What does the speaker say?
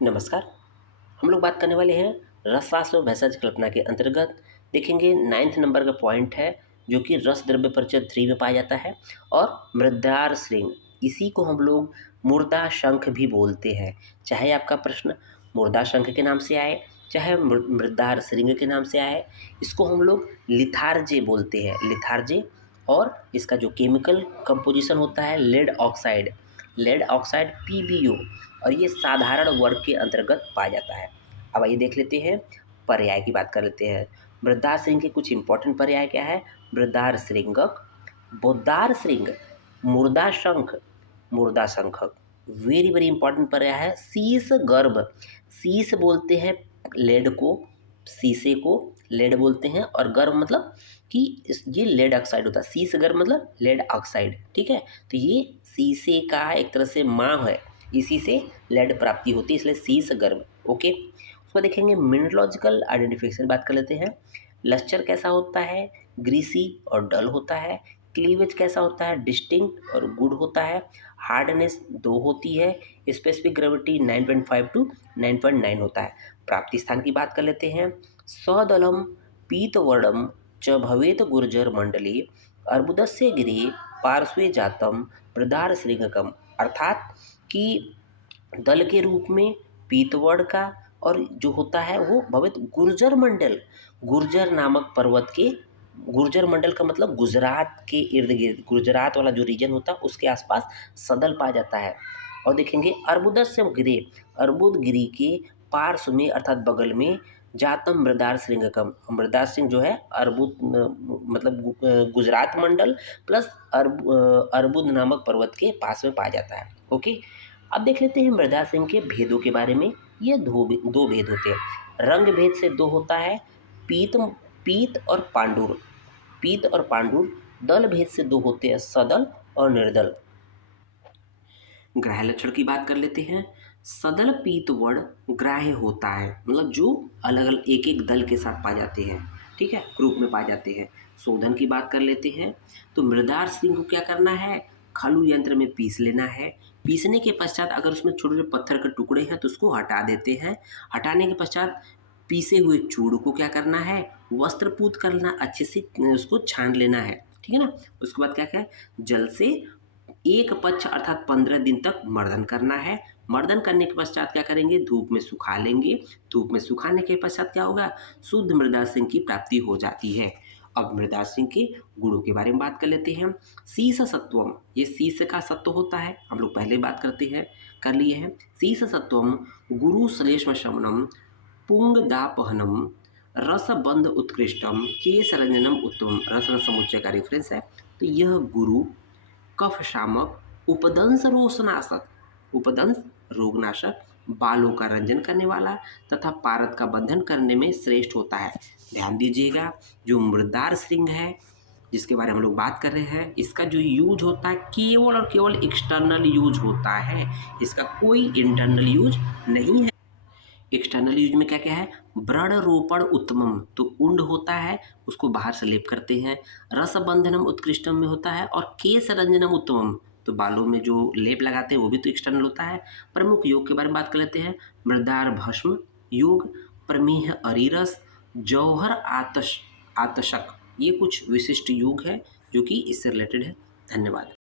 नमस्कार। हम लोग बात करने वाले हैं रसशास्त्र और भेषज कल्पना के अंतर्गत। देखेंगे 9th नंबर का पॉइंट है जो कि रस द्रव्य परिचय 3 में पाया जाता है और मृदार श्रृंग, इसी को हम लोग मुर्दा शंख भी बोलते हैं। चाहे आपका प्रश्न मुर्दा शंख के नाम से आए, चाहे मृदार श्रृंग के नाम से आए, इसको हम लोग लिथार्जे बोलते हैं। लिथार्जे, और इसका जो केमिकल कंपोजिशन होता है लेड ऑक्साइड PbO, और ये साधारण वर्ग के अंतर्गत पाया जाता है। अब आइए देख लेते हैं, पर्याय की बात कर लेते हैं। मृदार श्रृंग के कुछ इंपॉर्टेंट पर्याय क्या है? मृदार श्रृंगक, बोद्धार श्रृंग, मुर्दा शंखक। वेरी वेरी इंपॉर्टेंट पर्याय है शीश गर्भ। शीश बोलते हैं लेड को, शीशे को लेड बोलते हैं, और गर्भ मतलब कि ये लेड ऑक्साइड होता है। शीश गर्भ मतलब लेड ऑक्साइड, ठीक है। तो ये शीशे का एक तरह से माँ है, इसी से लेड प्राप्ति होती है, इसलिए शीश गर्भ। ओके, उसको देखेंगे मिनरलॉजिकल आइडेंटिफिकेशन बात कर लेते हैं। लस्टर कैसा होता है? ग्रीसी और डल होता है। क्लीवेज कैसा होता है? डिस्टिंक्ट और गुड होता है। हार्डनेस 2 होती है। स्पेसिफिक ग्रेविटी 9.5 टू 9.9 होता है। प्राप्ति स्थान की बात कर लेते हैं। सदलम पीतवर्णम च भवेत गुर्जर मंडली अर्बुदस्य गिरे पार्श्वे जातम प्रदार श्रृंगकम, अर्थात कि दल के रूप में पीतवर्ण का, और जो होता है वो भवित गुर्जर मंडल, गुर्जर नामक पर्वत के, गुर्जर मंडल का मतलब गुजरात के इर्द गिर्द, गुजरात वाला जो रीजन होता है उसके आसपास सदल पाया जाता है। और देखेंगे अर्बुदस्य गिरे, अर्बुद गिरी के पार्श्व में अर्थात बगल में जातम मृदार श्रृंगकम, मृदार श्रृंग जो है अर्बुद मतलब गुजरात मंडल प्लस अर्बुद नामक पर्वत के पास में पाया जाता है। ओके, अब देख लेते हैं मृदा श्रृंग के भेदों के बारे में। ये दो भेद होते हैं। रंग भेद से 2 होता है, पीत पीत और पांडुर, पीत और पांडुर। दल भेद से 2 होते हैं, सदल और निर्दल। ग्राह्य लक्षण की बात कर लेते हैं। सदल पीतवर्ण ग्राह्य होता है, मतलब जो अलग अलग एक एक दल के साथ पाए जाते हैं, ठीक है, ग्रुप में पाए जाते हैं। शोधन की बात कर लेते हैं, तो मृदार श्रृंग को क्या करना है? खलु यंत्र में पीस लेना है। पीसने के पश्चात अगर उसमें छोटे छोटे पत्थर के टुकड़े हैं तो उसको हटा देते हैं। हटाने के पश्चात पीसे हुए चूड़ को क्या करना है? वस्त्रपूत करना, अच्छे से उसको छान लेना है, ठीक है ना। उसके बाद क्या क्या है? जल से एक पक्ष अर्थात 15 दिन तक मर्दन करना है। मर्दन करने के पश्चात क्या करेंगे? धूप में सुखा लेंगे। धूप में सुखाने के पश्चात क्या होगा? शुद्ध मृदा सिंह की प्राप्ति हो जाती है। अब मृदा सिंह के गुणों के बारे में बात कर लेते हैं। शीश सत्वम, ये शीश का सत्व होता है, हम लोग पहले बात कर लिए हैं। शीश सत्वम गुरु श्लेष्म शमनम पुंग दापहनम रसबंध उत्कृष्टम केश रंजनम उत्तम, रसन समुच्चय का रेफरेंस है। तो यह गुरु कफ शामक, उपदंश रोगनाशक, उपदंश रोगनाशक, बालों का रंजन करने वाला तथा पारद का बंधन करने में श्रेष्ठ होता है। ध्यान दीजिएगा, जो मृदार श्रृंग है जिसके बारे में हम लोग बात कर रहे हैं, इसका जो यूज होता है केवल और केवल एक्सटर्नल यूज होता है, इसका कोई इंटरनल यूज नहीं है। एक्सटर्नल यूज में क्या क्या है? व्रण रोपण उत्तमम, तो उंड होता है उसको बाहर से लेप करते हैं। रसबंधनम उत्कृष्टम में होता है, और केश रंजनम उत्तमम, तो बालों में जो लेप लगाते हैं वो भी तो एक्सटर्नल होता है। प्रमुख योग के बारे में बात कर लेते हैं। मृदार भस्म योग, प्रमेह अरीरस, जौहर आतशक, ये कुछ विशिष्ट योग है जो कि इससे रिलेटेड है। धन्यवाद।